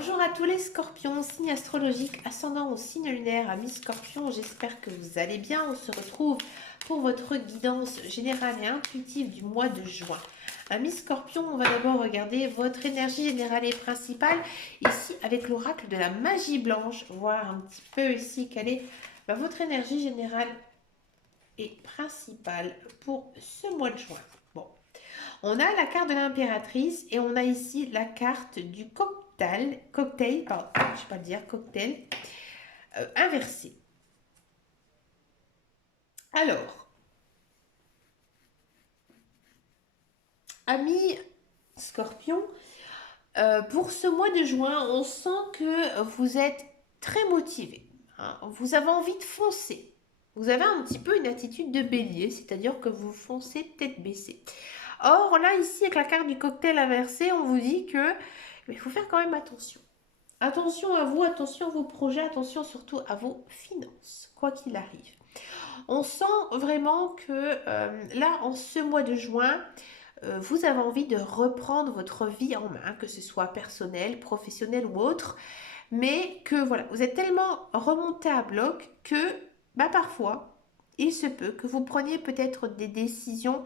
Bonjour à tous les scorpions, signe astrologique, ascendant au signe lunaire, amis scorpions, j'espère que vous allez bien. On se retrouve pour votre guidance générale et intuitive du mois de juin. Amis scorpions, on va d'abord regarder votre énergie générale et principale, ici avec l'oracle de la magie blanche, voir un petit peu ici quelle est votre énergie générale et principale pour ce mois de juin. Bon. On a la carte de l'impératrice et on a ici la carte du cocktail, pardon, je ne sais pas le dire, cocktail, inversé. Alors, amis scorpions, pour ce mois de juin, on sent que vous êtes très motivé. Hein, vous avez envie de foncer. Vous avez un petit peu une attitude de bélier, c'est-à-dire que vous foncez tête baissée. Or, là, ici, avec la carte du cocktail inversé, on vous dit que il faut faire quand même attention. Attention à vous, attention à vos projets, attention surtout à vos finances, quoi qu'il arrive. On sent vraiment que là, en ce mois de juin, vous avez envie de reprendre votre vie en main, que ce soit personnel, professionnel ou autre, mais que voilà, vous êtes tellement remonté à bloc que parfois, il se peut que vous preniez peut-être des décisions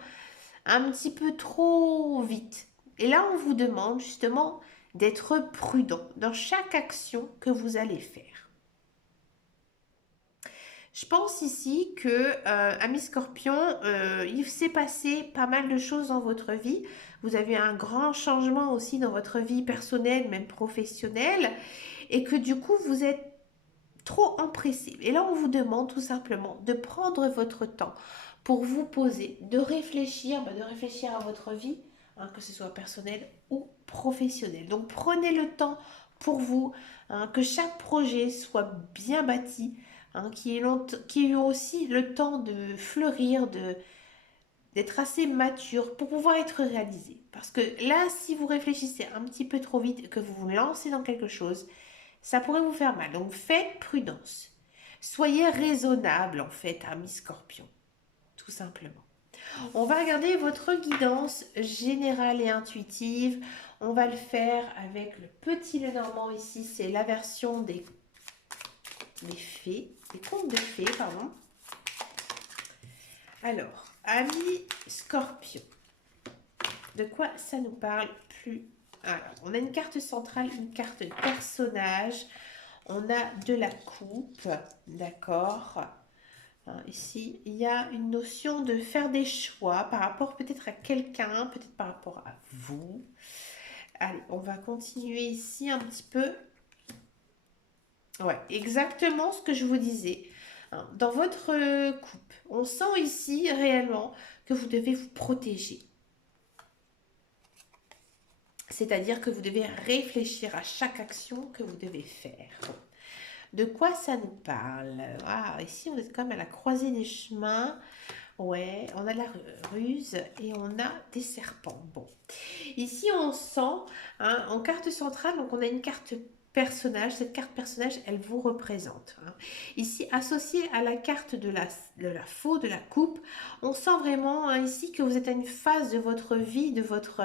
un petit peu trop vite. Et là, on vous demande justement d'être prudent dans chaque action que vous allez faire. Je pense ici que, amis scorpion, il s'est passé pas mal de choses dans votre vie. Vous avez un grand changement aussi dans votre vie personnelle, même professionnelle, et que du coup, vous êtes trop empressé. Et là, on vous demande tout simplement de prendre votre temps pour vous poser, de réfléchir à votre vie, hein, que ce soit personnel ou professionnel. Donc, prenez le temps pour vous, hein, que chaque projet soit bien bâti, hein, qui ait aussi le temps de fleurir, d'être assez mature pour pouvoir être réalisé. Parce que là, si vous réfléchissez un petit peu trop vite et que vous vous lancez dans quelque chose, ça pourrait vous faire mal. Donc faites prudence. Soyez raisonnable en fait, amis scorpions, tout simplement. On va regarder votre guidance générale et intuitive. On va le faire avec le petit Lenormand ici. C'est la version des fées, des contes de fées, pardon. Alors, amis scorpions, de quoi ça nous parle plus? Alors, on a une carte centrale, une carte de personnage. On a de la coupe, d'accord. Ici, il y a une notion de faire des choix par rapport peut-être à quelqu'un, peut-être par rapport à vous. Allez, on va continuer ici un petit peu. Ouais, exactement ce que je vous disais. Dans votre coupe, on sent ici réellement que vous devez vous protéger. C'est-à-dire que vous devez réfléchir à chaque action que vous devez faire. De quoi ça nous parle? Ah, ici, on est quand même à la croisée des chemins. Ouais, on a de la ruse et on a des serpents. Bon, ici, on sent, hein, en carte centrale, donc on a une carte personnage. Cette carte personnage, elle vous représente. Hein. Ici, associée à la carte de la faux, de la coupe, on sent vraiment, hein, ici que vous êtes à une phase de votre vie, de votre...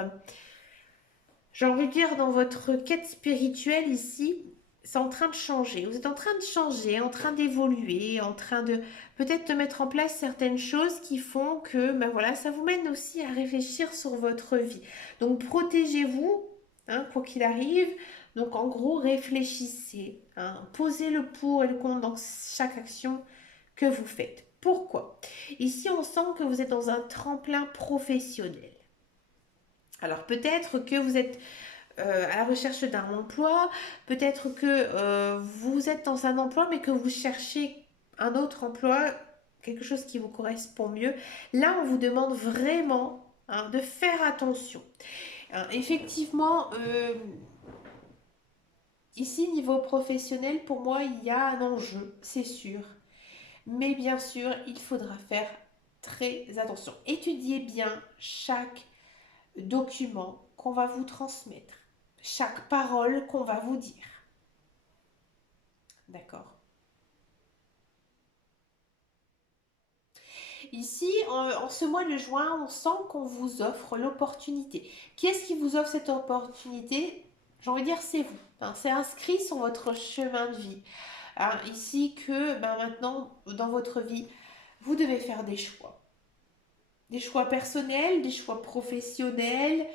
j'ai envie de dire, dans votre quête spirituelle ici, c'est en train de changer. Vous êtes en train de changer, en train d'évoluer, en train de peut-être de mettre en place certaines choses qui font que voilà, ça vous mène aussi à réfléchir sur votre vie. Donc protégez-vous, hein, quoi qu'il arrive. Donc en gros, réfléchissez, hein, posez le pour et le contre dans chaque action que vous faites. Pourquoi? Ici, on sent que vous êtes dans un tremplin professionnel. Alors peut-être que vous êtes à la recherche d'un emploi, peut-être que vous êtes dans un emploi mais que vous cherchez un autre emploi, quelque chose qui vous correspond mieux. Là, on vous demande vraiment, hein, de faire attention. Hein, effectivement, ici, niveau professionnel, pour moi, il y a un enjeu, c'est sûr. Mais bien sûr, il faudra faire très attention. Étudiez bien chaque document qu'on va vous transmettre, chaque parole qu'on va vous dire. D'accord? Ici, en ce mois de juin, on sent qu'on vous offre l'opportunité. Qui est-ce qui vous offre cette opportunité? j'ai envie de dire c'est vous. Hein, c'est inscrit sur votre chemin de vie. Hein, ici que maintenant, dans votre vie, vous devez faire des choix. Des choix personnels, des choix professionnels.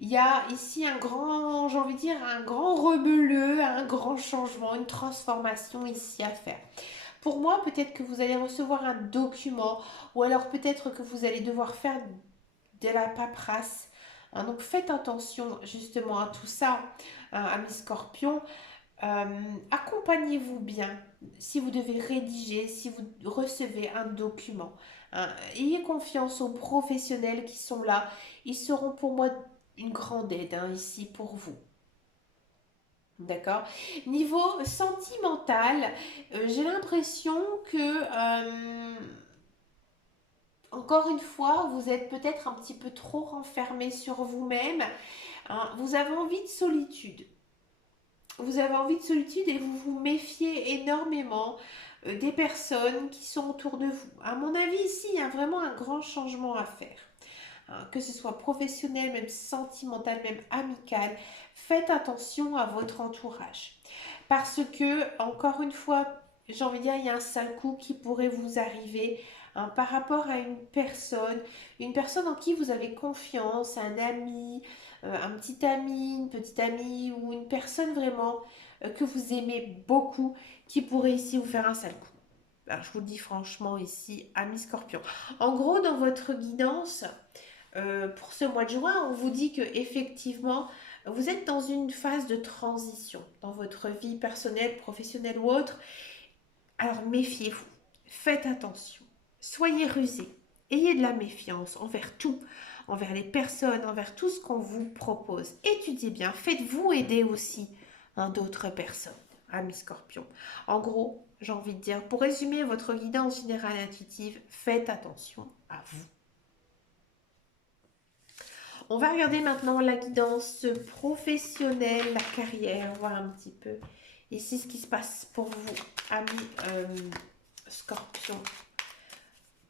Il y a ici un grand, j'ai envie de dire, un grand rebelleux, un grand changement, une transformation ici à faire. Pour moi, peut-être que vous allez recevoir un document ou alors peut-être que vous allez devoir faire de la paperasse. Hein, donc faites attention justement à tout ça, hein, amis scorpions. Euh, Accompagnez-vous bien si vous devez rédiger, si vous recevez un document. Hein. Ayez confiance aux professionnels qui sont là. Ils seront pour moi une grande aide hein, ici pour vous. D'accord. Niveau sentimental, j'ai l'impression que, encore une fois, vous êtes peut-être un petit peu trop renfermé sur vous-même. Hein. Vous avez envie de solitude. Vous avez envie de solitude et vous vous méfiez énormément des personnes qui sont autour de vous. À mon avis, ici, il y a vraiment un grand changement à faire. Hein, que ce soit professionnel, même sentimental, même amical. Faites attention à votre entourage. Parce que, encore une fois, j'ai envie de dire, il y a un sale coup qui pourrait vous arriver hein, par rapport à une personne en qui vous avez confiance, un ami, un petit ami, une petite amie ou une personne vraiment que vous aimez beaucoup qui pourrait ici vous faire un sale coup. Alors, je vous le dis franchement ici, ami Scorpion. En gros, dans votre guidance, pour ce mois de juin, on vous dit que effectivement, vous êtes dans une phase de transition dans votre vie personnelle, professionnelle ou autre. Alors méfiez-vous, faites attention, soyez rusés, ayez de la méfiance envers tout, envers les personnes, envers tout ce qu'on vous propose. Étudiez bien, faites-vous aider aussi hein, d'autres personnes, amis scorpions. En gros, j'ai envie de dire, pour résumer votre guidance générale intuitive, faites attention à vous. On va regarder maintenant la guidance professionnelle, la carrière, voir un petit peu ici ce qui se passe pour vous, amis Scorpion,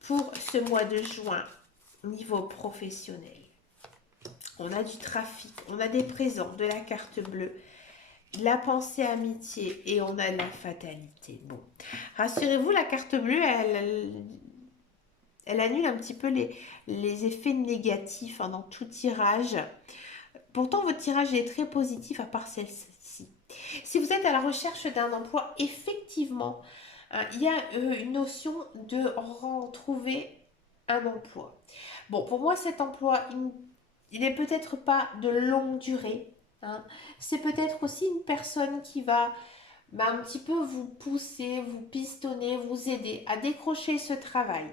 pour ce mois de juin, niveau professionnel. On a du trafic, on a des présents, de la carte bleue, de la pensée amitié et on a de la fatalité. Bon, rassurez-vous, la carte bleue, elle annule un petit peu les effets négatifs hein, dans tout tirage. Pourtant, votre tirage est très positif à part celle-ci. Si vous êtes à la recherche d'un emploi, effectivement, il y a une notion de retrouver un emploi. Bon, pour moi, cet emploi, il n'est peut-être pas de longue durée. Hein. C'est peut-être aussi une personne qui va un petit peu vous pousser, vous pistonner, vous aider à décrocher ce travail.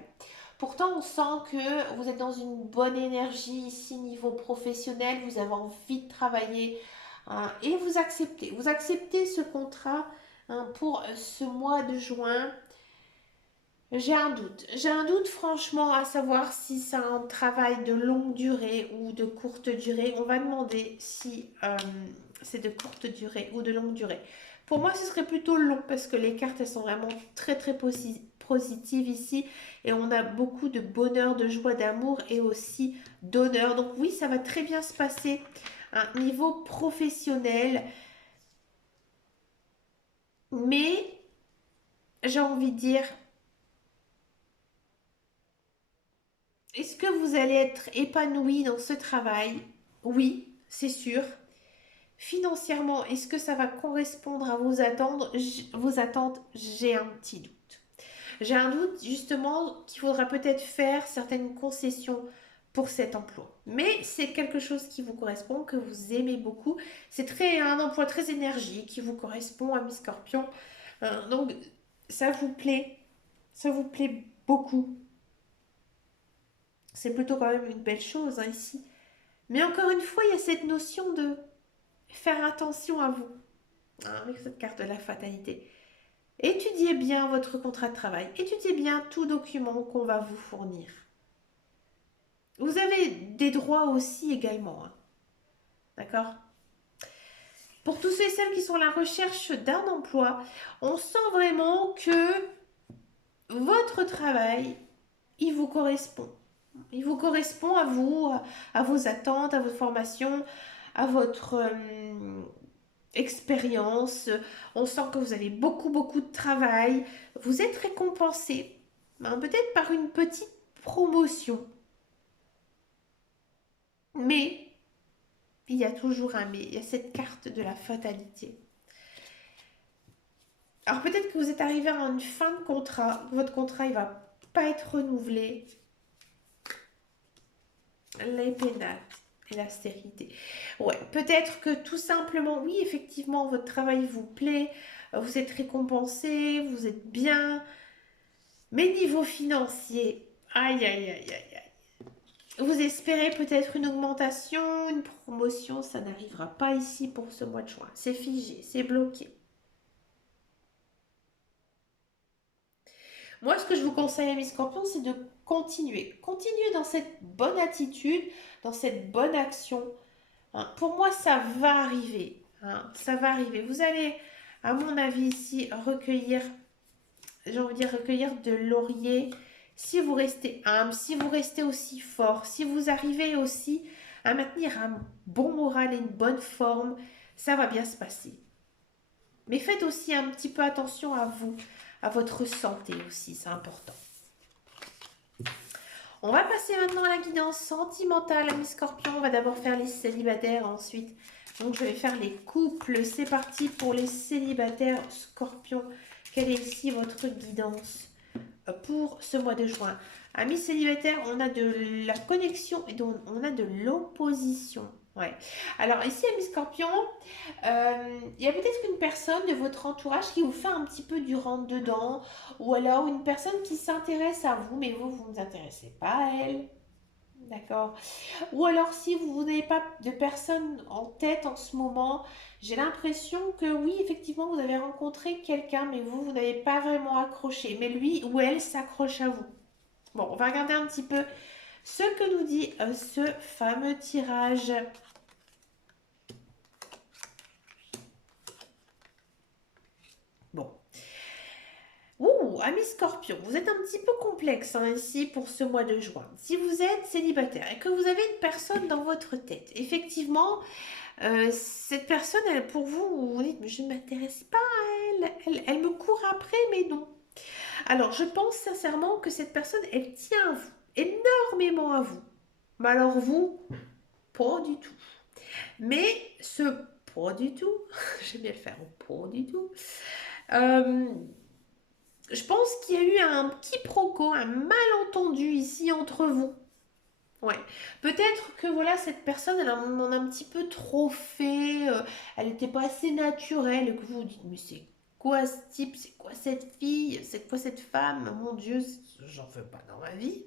Pourtant, on sent que vous êtes dans une bonne énergie ici, niveau professionnel, vous avez envie de travailler hein, et vous acceptez. Vous acceptez ce contrat hein, pour ce mois de juin. J'ai un doute. J'ai un doute franchement à savoir si c'est un travail de longue durée ou de courte durée. On va demander si c'est de courte durée ou de longue durée. Pour moi, ce serait plutôt long parce que les cartes, elles sont vraiment très très positives ici. Et on a beaucoup de bonheur, de joie, d'amour et aussi d'honneur. Donc oui, ça va très bien se passer à un niveau professionnel. Mais j'ai envie de dire, est-ce que vous allez être épanoui dans ce travail? Oui, c'est sûr. Financièrement, est-ce que ça va correspondre à vos attentes? J'ai un petit doute. J'ai un doute justement qu'il faudra peut-être faire certaines concessions pour cet emploi. Mais c'est quelque chose qui vous correspond, que vous aimez beaucoup. C'est un emploi très énergique qui vous correspond, ami Scorpion. Donc, ça vous plaît. Ça vous plaît beaucoup. C'est plutôt quand même une belle chose hein, ici. Mais encore une fois, il y a cette notion de faire attention à vous, hein, avec cette carte de la fatalité. Étudiez bien votre contrat de travail, étudiez bien tout document qu'on va vous fournir. Vous avez des droits aussi également, hein, d'accord? Pour tous ceux et celles qui sont à la recherche d'un emploi, on sent vraiment que votre travail, il vous correspond. Il vous correspond à vous, à vos attentes, à votre formation, à votre expérience, on sent que vous avez beaucoup de travail, vous êtes récompensé, hein, peut-être par une petite promotion, mais il y a toujours un mais, il y a cette carte de la fatalité. Alors peut-être que vous êtes arrivé à une fin de contrat, votre contrat il va pas être renouvelé, les pénales et la stérilité. Ouais, peut-être que tout simplement, oui, effectivement, votre travail vous plaît, vous êtes récompensé, vous êtes bien, mais niveau financier, aïe, aïe, aïe, aïe, aïe. Vous espérez peut-être une augmentation, une promotion, ça n'arrivera pas ici pour ce mois de juin. C'est figé, c'est bloqué. Moi, ce que je vous conseille, amis scorpions, c'est de continuer. Continuer dans cette bonne attitude, dans cette bonne action. Hein. Pour moi, ça va arriver. Hein. Ça va arriver. Vous allez, à mon avis, ici, recueillir, j'ai envie de dire, recueillir de laurier. Si vous restez humble, si vous restez aussi fort, si vous arrivez aussi à maintenir un bon moral et une bonne forme, ça va bien se passer. Mais faites aussi un petit peu attention à vous, à votre santé aussi, c'est important. On va passer maintenant à la guidance sentimentale, amis scorpions. On va d'abord faire les célibataires ensuite. Donc, je vais faire les couples. C'est parti pour les célibataires scorpions. Quelle est ici votre guidance pour ce mois de juin? Amis célibataires, on a de la connexion et donc on a de l'opposition. Ouais. Alors ici, amis scorpions, il y a peut-être une personne de votre entourage qui vous fait un petit peu du rentre-dedans, ou alors une personne qui s'intéresse à vous, mais vous, vous ne vous intéressez pas à elle. D'accord. Ou alors si vous n'avez pas de personne en tête en ce moment, j'ai l'impression que oui, effectivement, vous avez rencontré quelqu'un, mais vous, vous n'avez pas vraiment accroché. Mais lui ou elle s'accroche à vous. Bon, on va regarder un petit peu ce que nous dit ce fameux tirage. Bon. Ouh, amis scorpion, vous êtes un petit peu complexe hein, ici pour ce mois de juin. Si vous êtes célibataire et que vous avez une personne dans votre tête, effectivement, cette personne, elle, pour vous, vous dites, mais je ne m'intéresse pas à elle. Elle me court après, mais non. Alors, je pense sincèrement que cette personne, elle tient à vous, énormément à vous. Mais alors vous, pas du tout. Mais ce pas du tout, j'aime bien le faire, pas du tout. Euh, je pense qu'il y a eu un quiproquo, un malentendu ici entre vous. Ouais. Peut-être que voilà, cette personne, elle en a un petit peu trop fait, elle n'était pas assez naturelle, et que vous vous dites, mais c'est quoi ce type, c'est quoi cette fille, c'est quoi cette femme, mon Dieu, j'en veux pas dans ma vie.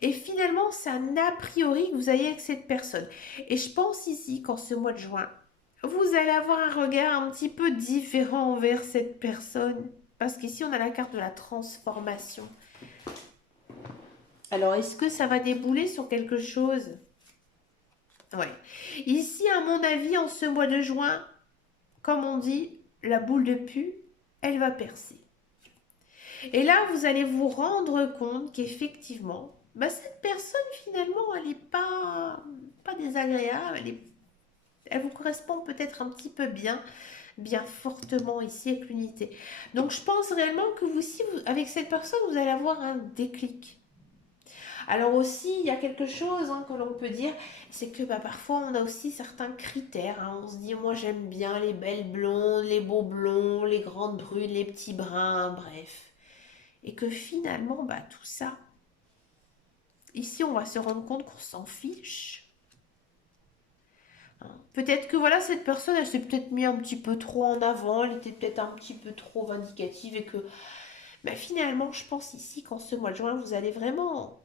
Et finalement, c'est un a priori que vous avez avec cette personne. Et je pense ici qu'en ce mois de juin, vous allez avoir un regard un petit peu différent envers cette personne. Parce qu'ici, on a la carte de la transformation. Alors, est-ce que ça va débouler sur quelque chose? Ouais. Ici, à mon avis, en ce mois de juin, comme on dit, la boule de pu, elle va percer. Et là, vous allez vous rendre compte qu'effectivement, bah, cette personne, finalement, elle n'est pas désagréable, elle vous correspond peut-être un petit peu bien fortement ici avec l'unité. Donc, je pense réellement que vous, si vous, avec cette personne, vous allez avoir un déclic. Alors aussi, il y a quelque chose hein, que l'on peut dire, c'est que bah, parfois on a aussi certains critères. Hein. On se dit, moi j'aime bien les belles blondes, les beaux blonds, les grandes brunes, les petits bruns, bref. Et que finalement, bah, tout ça, ici on va se rendre compte qu'on s'en fiche. Hein. Peut-être que voilà, cette personne, elle s'est peut-être mis un petit peu trop en avant, elle était peut-être un petit peu trop vindicative et que bah, finalement, je pense ici qu'en ce mois de juin, vous allez vraiment,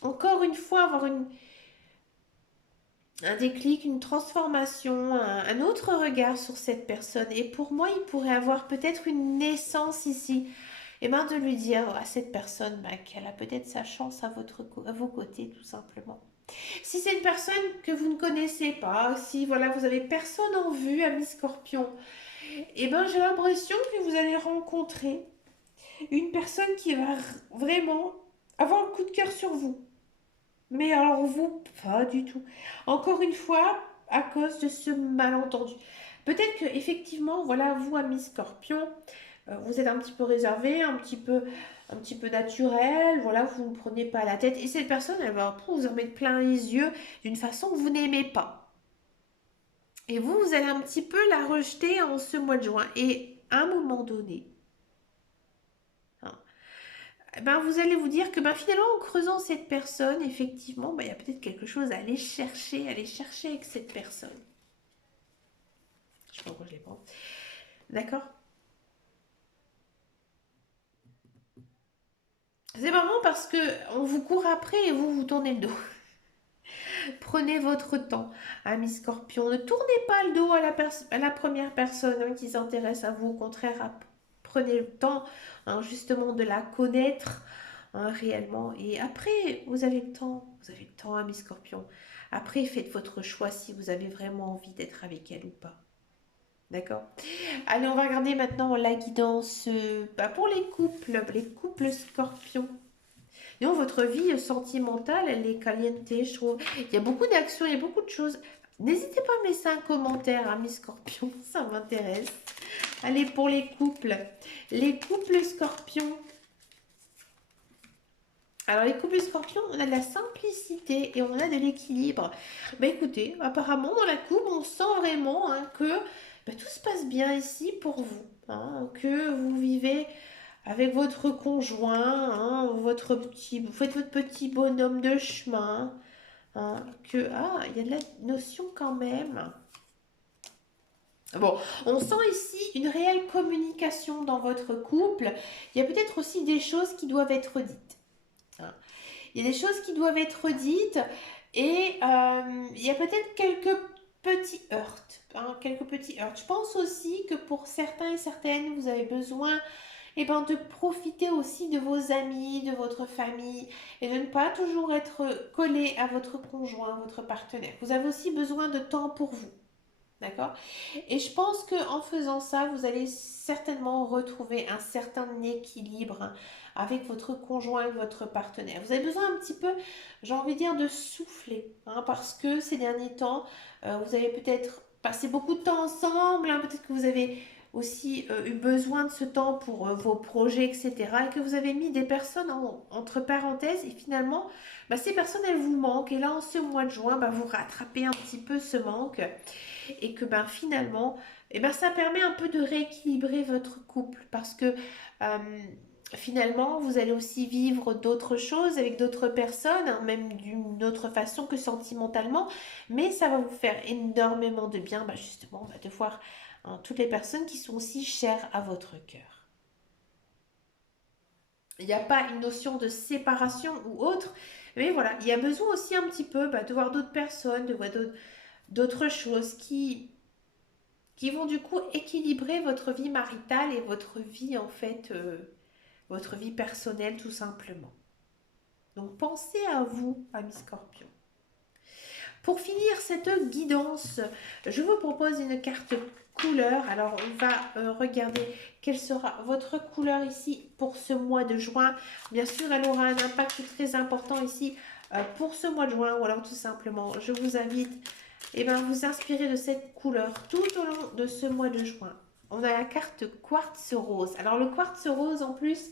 encore une fois, avoir un déclic, une transformation, un autre regard sur cette personne. Et pour moi, il pourrait avoir peut-être une naissance ici. Et bien de lui dire à cette personne bah, qu'elle a peut-être sa chance à vos côtés, tout simplement. Si c'est une personne que vous ne connaissez pas, si voilà, vous avez personne en vue, ami Scorpion, et ben j'ai l'impression que vous allez rencontrer une personne qui va vraiment avoir un coup de cœur sur vous. Mais alors vous, pas du tout. Encore une fois, à cause de ce malentendu. Peut-être que effectivement, voilà, vous, amis Scorpion, vous êtes un petit peu réservé, un petit peu naturel, voilà, vous ne prenez pas la tête. Et cette personne, elle va vous en mettre plein les yeux d'une façon que vous n'aimez pas. Et vous allez un petit peu la rejeter en ce mois de juin. Et à un moment donné, hein, eh ben, vous allez vous dire que ben, finalement, en creusant cette personne, effectivement, ben, il y a peut-être quelque chose à aller chercher avec cette personne. Je sais pas pourquoi je les prends. D'accord. C'est marrant parce que on vous court après et vous vous tournez le dos. Prenez votre temps, ami Scorpion. Ne tournez pas le dos à la première personne hein, qui s'intéresse à vous. Au contraire, prenez le temps hein, justement de la connaître hein, réellement. Et après, vous avez le temps. Vous avez le temps, ami Scorpion. Après, faites votre choix si vous avez vraiment envie d'être avec elle ou pas. D'accord. Allez, on va regarder maintenant la guidance pour les couples scorpions. Non, votre vie sentimentale, elle est caliente, je trouve. Il y a beaucoup d'actions, il y a beaucoup de choses. N'hésitez pas à me laisser un commentaire, amis Scorpion, ça m'intéresse. Allez, pour les couples. Les couples Scorpions. Alors, les couples Scorpions, on a de la simplicité et on a de l'équilibre. Bah écoutez, apparemment, dans la couple, on sent vraiment hein, que bah, tout se passe bien ici pour vous. Hein, que vous vivez avec votre conjoint, hein, vous faites votre petit bonhomme de chemin, hein, il y a de la notion quand même. Bon, on sent ici une réelle communication dans votre couple. Il y a peut-être aussi des choses qui doivent être dites. Hein. Il y a des choses qui doivent être dites et il y a peut-être quelques petits heurts. Hein, quelques petits heurts. Je pense aussi que pour certains et certaines, vous avez besoin et ben de profiter aussi de vos amis, de votre famille et de ne pas toujours être collé à votre conjoint, votre partenaire. Vous avez aussi besoin de temps pour vous. D'accord. Et je pense qu'en faisant ça, vous allez certainement retrouver un certain équilibre hein, avec votre conjoint et votre partenaire. Vous avez besoin un petit peu, j'ai envie de dire, de souffler. Hein, parce que ces derniers temps, vous avez peut-être passé beaucoup de temps ensemble. Hein, peut-être que vous avez aussi eu besoin de ce temps pour vos projets, etc. Et que vous avez mis des personnes entre parenthèses. Et finalement, bah, ces personnes, elles vous manquent. Et là, en ce mois de juin, bah, vous rattrapez un petit peu ce manque et que ben, finalement, ça permet un peu de rééquilibrer votre couple parce que euh, finalement, vous allez aussi vivre d'autres choses avec d'autres personnes, hein, même d'une autre façon que sentimentalement, mais ça va vous faire énormément de bien, bah, justement, de voir hein, toutes les personnes qui sont aussi chères à votre cœur. Il n'y a pas une notion de séparation ou autre, mais voilà, il y a besoin aussi un petit peu bah, de voir d'autres personnes, de voir d'autres choses qui vont du coup équilibrer votre vie maritale et votre vie en fait, votre vie personnelle tout simplement. Donc pensez à vous, amis Scorpion. Pour finir cette guidance, je vous propose une carte couleur. Alors on va regarder quelle sera votre couleur ici pour ce mois de juin. Bien sûr, elle aura un impact très important ici pour ce mois de juin ou alors tout simplement, je vous invite vous inspirer de cette couleur tout au long de ce mois de juin. On a la carte quartz rose. Alors le quartz rose en plus,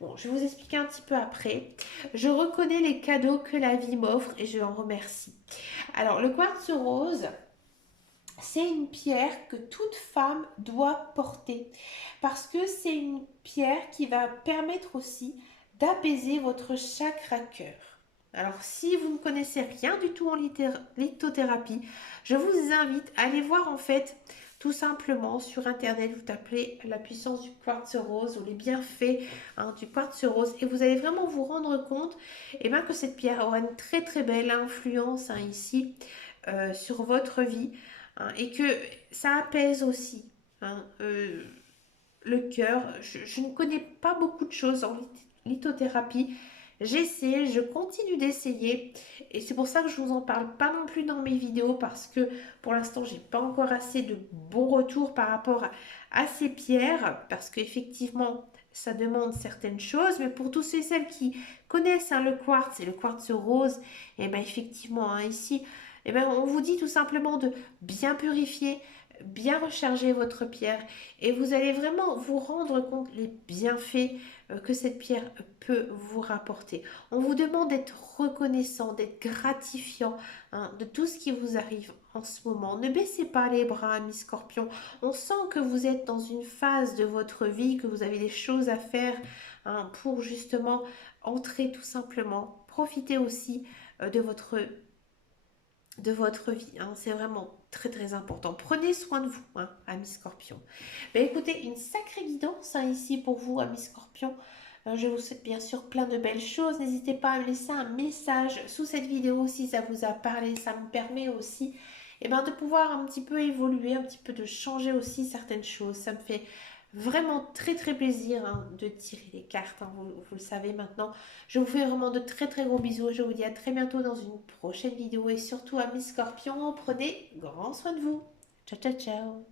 bon, je vais vous expliquer un petit peu après. Je reconnais les cadeaux que la vie m'offre et je en remercie. Alors le quartz rose, c'est une pierre que toute femme doit porter parce que c'est une pierre qui va permettre aussi d'apaiser votre chakra cœur. Alors, si vous ne connaissez rien du tout en lithothérapie, je vous invite à aller voir en fait tout simplement sur internet, vous tapez la puissance du quartz rose ou les bienfaits hein, du quartz rose et vous allez vraiment vous rendre compte que cette pierre aura une très très belle influence hein, ici sur votre vie hein, et que ça apaise aussi hein, le cœur. Je ne connais pas beaucoup de choses en lithothérapie. J'essaie, je continue d'essayer et c'est pour ça que je vous en parle pas non plus dans mes vidéos parce que pour l'instant j'ai pas encore assez de bons retours par rapport à ces pierres parce qu'effectivement ça demande certaines choses mais pour tous et celles qui connaissent hein, le quartz et le quartz rose et effectivement hein, ici on vous dit tout simplement de bien purifier bien recharger votre pierre et vous allez vraiment vous rendre compte les bienfaits que cette pierre peut vous rapporter. On vous demande d'être reconnaissant, d'être gratifiant hein, de tout ce qui vous arrive en ce moment. Ne baissez pas les bras, amis scorpions. On sent que vous êtes dans une phase de votre vie, que vous avez des choses à faire hein, pour justement entrer tout simplement. Profitez aussi de votre vie. Hein. C'est vraiment très très important. Prenez soin de vous, hein, amis scorpions. Mais écoutez, une sacrée guidance hein, ici pour vous, amis scorpions. Je vous souhaite bien sûr plein de belles choses. N'hésitez pas à me laisser un message sous cette vidéo si ça vous a parlé. Ça me permet aussi de pouvoir un petit peu évoluer, un petit peu de changer aussi certaines choses. Ça me fait vraiment très très plaisir hein, de tirer les cartes. Hein, vous le savez maintenant. Je vous fais vraiment de très très gros bisous. Je vous dis à très bientôt dans une prochaine vidéo. Et surtout, amis scorpions, prenez grand soin de vous. Ciao ciao ciao.